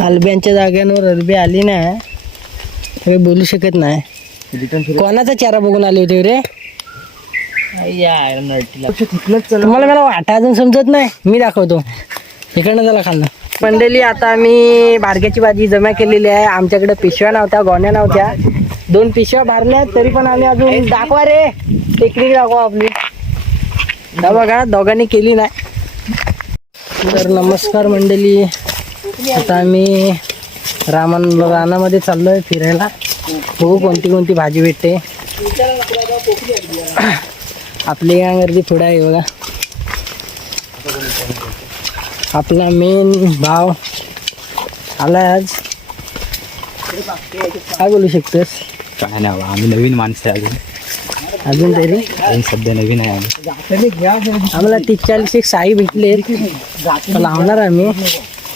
हलब्यांच्या जाग्यांवर अरबी आली नाही, काही बोलू शकत नाही. कोणाचा चेहरा बघून आले होते रे? तुम्हाला मला वाटा अजून समजत नाही, मी दाखवतो. इकडनं त्याला खाल्लं. मंडळी, आता आम्ही बारक्याची भाजी जमा केलेली आहे. आमच्याकडे पिशव्या नव्हत्या, गोण्या नव्हत्या. 2 पिशव्या भरल्या तरी पण आम्ही अजून दाखवा रे, टेक्निक दाखवा आपली. बघा, दोघांनी केली नाही. तर नमस्कार मंडळी, आता आम्ही रानामध्ये चाललोय फिरायला. बघू कोणती कोणती भाजी भेटते. आपली गर्दी पुढे आहे बघा. आपला मेन भाव आलाय आज. काय बोलू शकतोस? काय नाही, आम्ही नवीन माणसं आहे अजून तरी सध्या नवीन आहे आम्ही. आम्हाला 30-40 एक साई भेटले, लावणार आम्ही.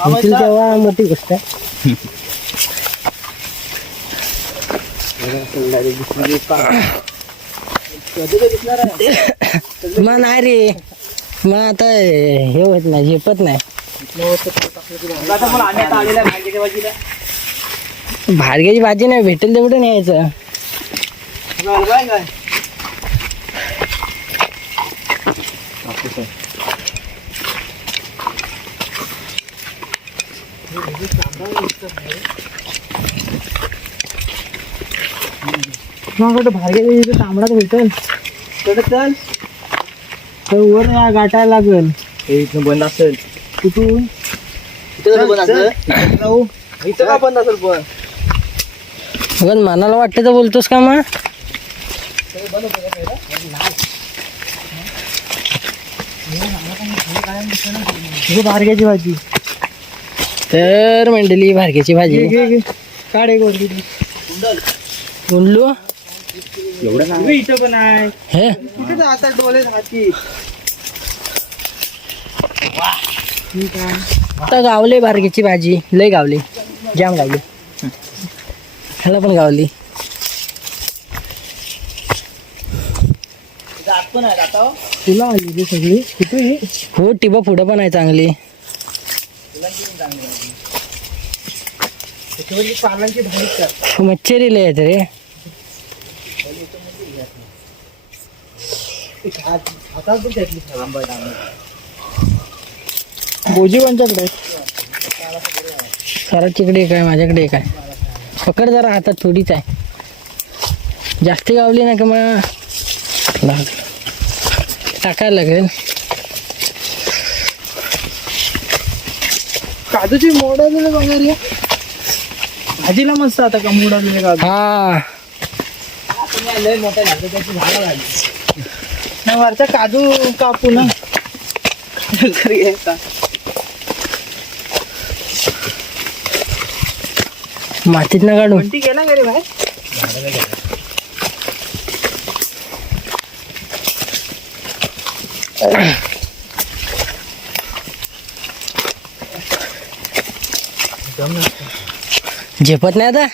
भेटतील तेव्हा मोठी गोष्ट आहे. मग नाही रे, मग आता हे होत नाही, झेपत नाही. भाडग्याची भाजी नाही भेटेल तेवढं न्यायचं. भाडग्याची तांबडा भेटेल चल, तर वर गाठायला लागेल. इथं बंद असेल. कुठून बंद असेल इथं का बंद असेल? पण मनाला वाटतं तर बोलतोस का मग? भाडग्याची भाजी. तर मंडळी, भाडग्याची भाजी काढ एक वरती. गुंडलू एवढं नाही इथं पण आहे. हे आता डोळे हाती आता गावले भाडग्याची भाजी, लय गावली, जाम गावली. ह्याला पण गावली. तुला आली ती सगळी कुठे? हो, टिबा पुढं पण आहे चांगली. मच्छरी लय आहेत रे. बोजी कोणच्याकडे? सराच्याकडे एक आहे, माझ्याकडे एक आहे. पकड जरा, हातात थोडीच आहे. जास्ती गावली ना का मग टाकायला लागेल. काजूची मोड आलेले वगैरे भाजीला मस्त. आता का मोड आलेले काजू? हा, लय मोठा वरचा काजू कापू ना. मातीत ना काढू. गेला घरी बाहेर. झेपत नाही आता.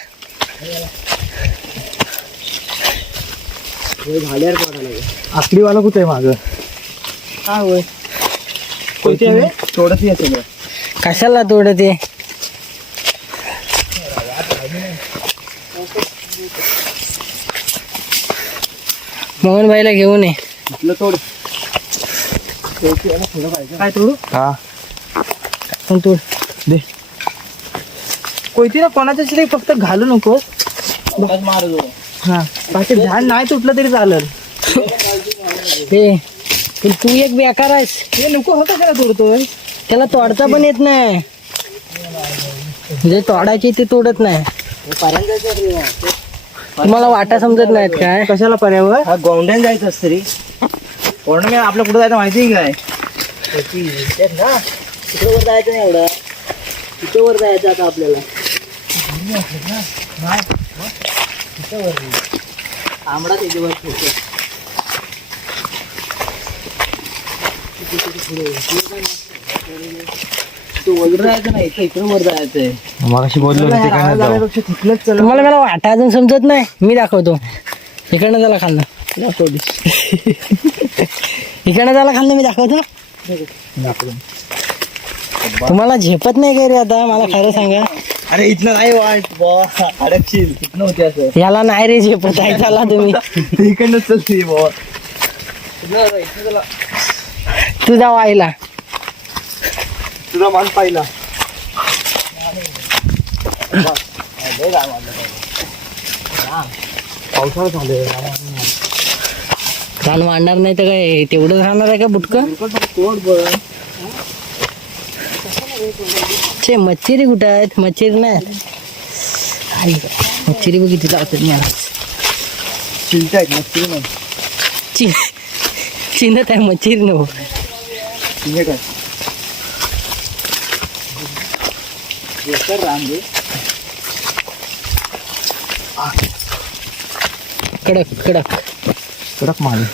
आकडी वाला कुठे आहे माग? हा होय, कोणती हवे? थोडस सगळं. कशाला तोड ते? मोहन भाईला घेऊन ये. तोड. काय तोडू? हा, पण तोड दे. कोयती ना कोणाच्या तरी, फक्त घालू नको. हा, बाकी झाड नाही तुटलं तरी चालेल. ते तू एक बेकार आहेस. हे नको होतं त्याला तोडतोय. त्याला तोडता पण येत नाही. जे तोडायचे ते तोडत नाही. तुम्हाला वाटा समजत नाहीत काय? कशाला पर्यावर? हा गोंड्यान जायचं असतं रे. कोण मी आपल्या कुठं जायचं माहिती आहे काय? ना तिकडे वर जायचं नाही, एवढं तिथे वर जायचं आता आपल्याला. तांबडा त्याच्यावर वगैरे जायचं नाही, इकडे वर जायचंय. मगाशी बोललो तुम्हाला मला वाटा अजून समजत नाही, मी दाखवतो. इकडनं त्याला खाल्लं, इकडनं त्याला खाल्लं, मी दाखवतो. तुम्हाला झेपत नाही काय रे आता, मला खरं सांगा. अरे इथनं नाही वाट अडकशील, इथनं होते असं. याला नाही रे झेपत आहे, चला तुम्ही. इकडनं चलते बॉ. तुझा वायला तुझा मान पाहिला. पावसाळा झाले काल मांडणार नाही तर काय तेवढंच राहणार आहे का बुटकं? छे मच्छिरी कुठं आहेत? मच्छिरी नाही आई गं, मच्छिरी बघ किती लावतात मला. चिलट आहेत मच्छी नाही. चिन्हत आहे मच्छिरी नको. चिंगे काय रांगे कडक कडक कडक माल.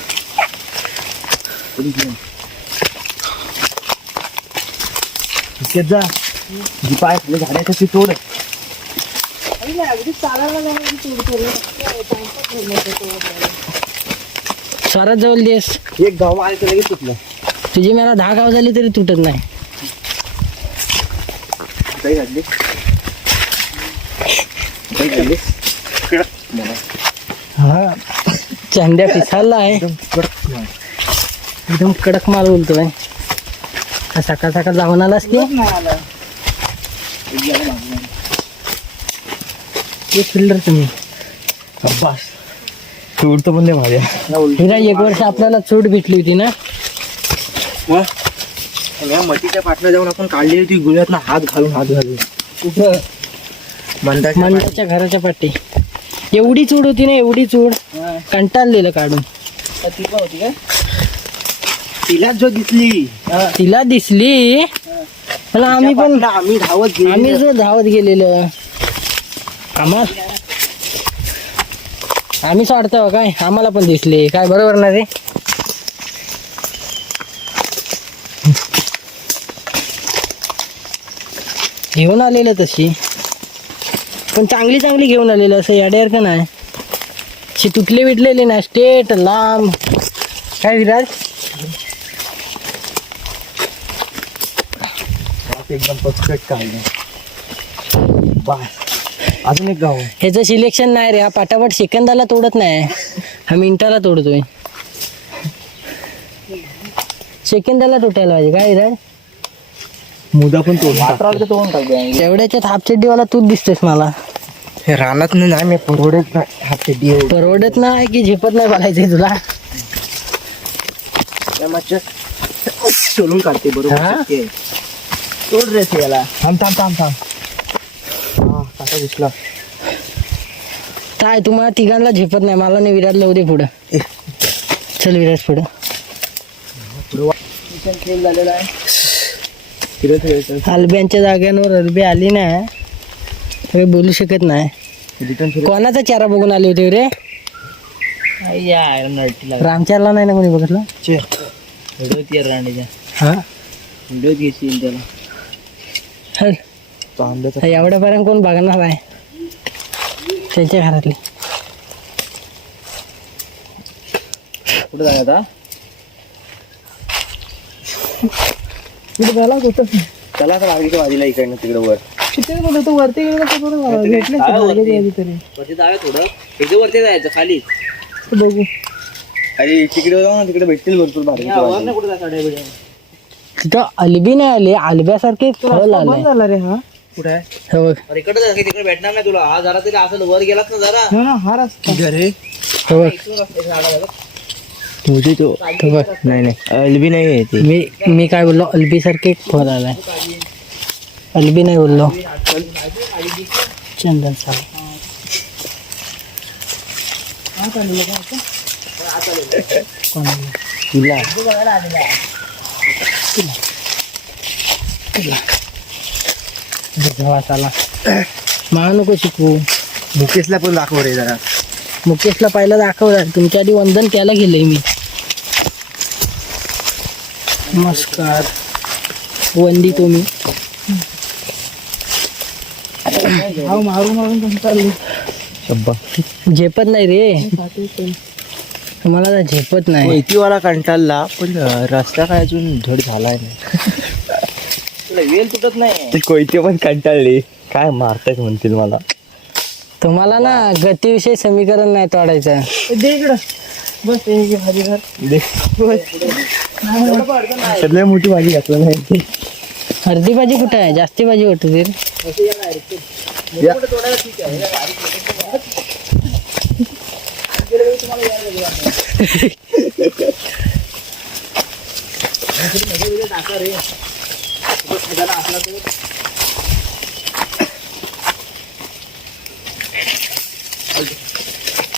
जा जी पाय खाली झाडे कशी तोड. स्वरात जवळ देस. एक गाव आले तर लगेच तुटलं. तुझी मला 10 गाव झाली तरी तुटत नाही. काही घातली काही घातली. हा चांद्या पिसाला आहे, एकदम कडक माल बोलतोय. सकाळ सकाळ जाऊन आलास की फिल्डर तुम्ही. तोडतो पण नाही माझ्या. हिरा 1 वर्ष आपल्याला सूट भेटली होती ना. मतीच्या पाटला जाऊन आपण काढली होती गुळ्यातला हात घालून कुठं मंदाच्या घराच्या पाठी. एवढी चूड होती ना, एवढी चूड कंटाळलेलं काढून. ती पण होती काय? तिला जो दिसली तिला दिसली पण आम्ही पण आम्ही धावत गेलो. आम्ही जो धावत गेलेलो आम्हाला, आम्ही सोडतो काय, आम्हाला पण दिसले काय, बरोबर ना रे? घेऊन आलेलं तशी, पण चांगली चांगली घेऊन आलेलं, असं याड्यासारखं नाही. अशी तुटले विटलेली ना, स्टेट लांब. काय विराज एकदम पचकट काढलं. अजून एक गाव ह्याचं सिलेक्शन नाही रे. हा पाटापाट सेकंदाला तोडत नाही, हा मिनिटाला तोडतोय. सेकंदाला तुटायला पाहिजे काय विराज. मुदा पण तोडून तेवढ्याच्यात हाफ चड्डीवाला तूच दिसतोस मला. हे रानात नाही मी परवडत नाही. हा चड्डी परवडत नाही की झेपत नाही बोलायचंय तुला. सोलून काढते हा? बरोबर. तोड रे याला. थांब थांब थांब थांब. हा काटा दिसला. काय तुम्हाला तिघांना झेपत नाही, मला नाही. विराजला उद्या पुढं चल, विराज पुढं. खेळ झालेला आहे. अलब्यांच्या जाग्यांवर अलबी आली ना, हे बोलू शकत नाही. कोणाचा चारा बघून आले होते रे? रामचारला नाही ना कोणी बघितलं. हा घेशील त्याला. एवढ्यापर्यंत कोण बघणार आहे त्यांच्या घरातली. कुठं जाय आता? झाला कुठं त्याला आता बागेच्या बाजूला इकडनं तिकडे वर तिथे बोलतो वरती गेलं तर बरोबर भेटले तरी वरती जाऊया थोडं. एकदम वरती जायचं खाली बघू. अरे तिकडे जाऊ ना, तिकडे भेटतील भरपूर बागेच्या. तिथं अलबी नाही आले, अलब्यासारखे फळ आले. झाला रे हा. कुठे आहे? हे बघ, इकडे तिकडे भेटणार नाही तुला. हा जरा तरी असं वर गेलात ना जरा. हा रस्ता. रे हे बघ, मुझे तो हे बघ. नाही नाही अलबी नाही आहे ते. मी काय बोललो, अलबी सारखे फळ आलाय. अलबी नाही बोललो, चंदन साहेब. तुला आला मा नको शिकवू. मुकेशला पण दाखव रे जरा. मुकेशला पहिला दाखवलं, तुमच्या आधी वंदन केलं गेलंय मी. नमस्कार वंदी तुम्ही. मारून मारून चालले. झेपत नाही रे तुम्हाला, तर झेपत नाही. वाला कंटाळला पण रस्ता काय अजून धड झालाय नाही. तुला वेल तुटत नाही. ती कोयते पण कंटाळली. काय मारतायत म्हणतील मला. तुम्हाला ना गतीविषयी समीकरण नाही तोडायचं. दे इकडं बस. ते भाजी घर दे. सगळ्या मोठी भाजी घातलं नाही. अर्धी भाजी कुठे आहे? जास्ती भाजी वाटते रे.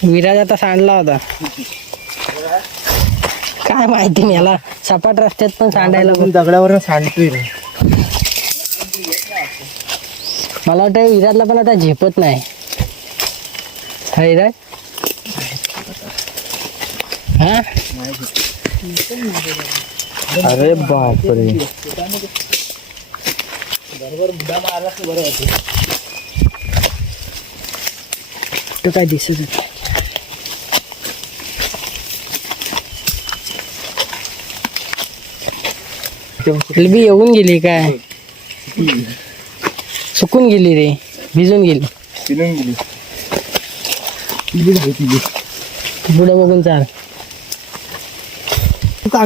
विराज आता सांडला होता. काय माहिती मला, सपाट रस्त्यात पण सांडायला दगडावर सांडतोय रे. मला वाटतं विराजला पण आता झेपत नाही. हा विराज, हा अरे बापरे. तो काय दिसत होत. बी येऊन गेली काय, सुकून गेली रे, भिजून गेली. पिलून गेली. पुढे बघून चाल.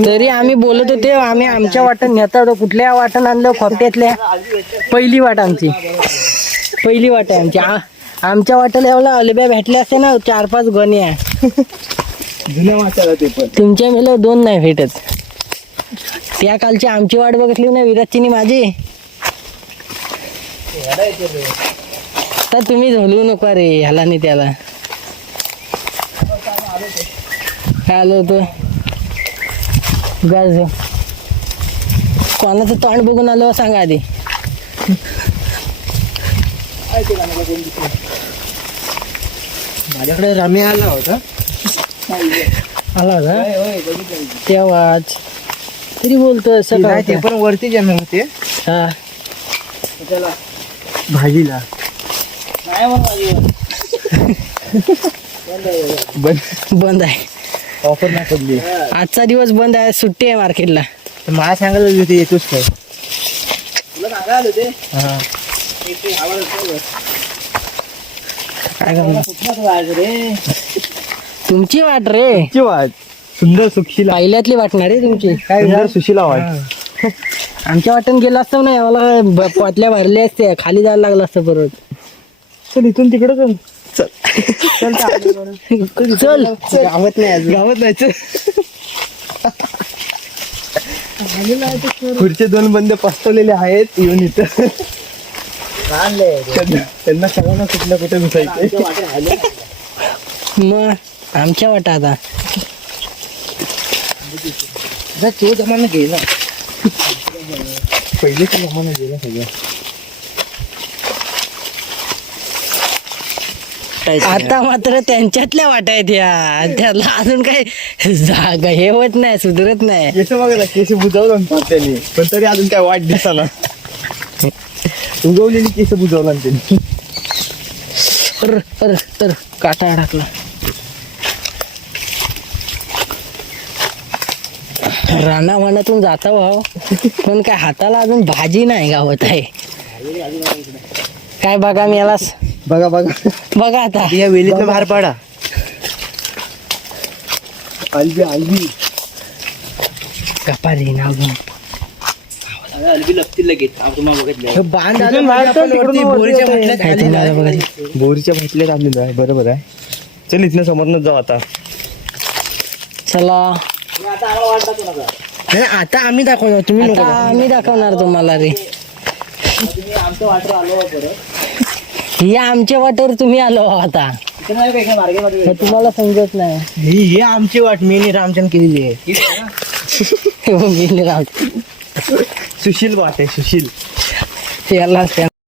तरी आम्ही बोलत होते, आम्ही आमच्या वाटण नेता होतो. कुठल्या वाटण आणलं? खोपट्यातल्या. पहिली वाट आमची, पहिली वाट आहे आमची. आमच्या वाट्याला एवढा अलब्या भेटल्या असते ना 4-5 गोण्या. जुन्या वाटायला ते पण. तुमच्या मेला 2 नाही भेटत. त्या कालची आमची वाट बघितली ना विराजची नी माझी. तर तुम्ही झोलू नका रे ह्याला नाही त्याला. काय आलो होतो गाज. कोणाचं तोंड बघून आलो सांगा आधी. माझ्याकडे रमी आला होता. आला होता तेव्हाच. तरी बोलतो असं काय ते पण वरती येणार होते हा. भाजीला. बंद आहे, ऑफर नाही पडली. आजचा दिवस बंद आहे, सुट्टी आहे मार्केटला. तर मला सांगायला होते येतोच काय. हा. काय करणार? तुमची वाट रे, ची वाट सुंदर सुशीला. पहिल्यातली वाटणार रे तुमची. काय सुंदर सुशीला वाट. आमच्या वाटण गेला असतं नाही, मला पोतल्या भरल्या असते, खाली जायला लागलं असतं परत. चल इथून तिकडे चल. चल गावात नाही अजून. गावात नाही. पुढचे 2 बंदे पस्तवलेले आहेत येऊन इथं. त्यांना सांगा ना कुठल्या कुठे घुसायचे. मग आमच्या वाटा आता तो जमाना गेला. पहिले तर जमाना गेला सगळं. आता मात्र त्यांच्यातल्या वाटा आहेत या. त्याला अजून काही जागा हे होत नाही, सुधरत नाही. केस बघा, केस बुजवलं त्यांनी, पण तरी अजून काय वाट दिसाना. उगवलेली केस बुजवला त्यांनी. तर काटा अडकला. रानावानातून जाता भाव, पण काय हाताला अजून भाजी नाही गावत आहे. काय बघा मी यालाच बघा बघा आता. या वेलीतनं बाहेर पडा. अलबी अलबी कपारी नाव घेऊन. बांध आलं म्हणजे आपण वरती बोरीच्या म्हटल्यात काय आलेलं तुम्हाला आहे. बघा. बोरीच्या भातल्यात आलेलो आहे. बरोबर आहे. चल इथनं समोरनच जाऊ आता. चला नाही, आता आम्ही दाखवणार, तुम्ही नको आता दाखवू. मी दाखवणार तुम्हाला रे. ही आमच्या वाटेवर तुम्ही आलो आता. हे तुम्हाला समजत नाही. ही आमची वाट मी आणि रामचंद केलेली आहे. हे बघ, मी राव. सुशील वाट आहे सुशील. त्याला त्या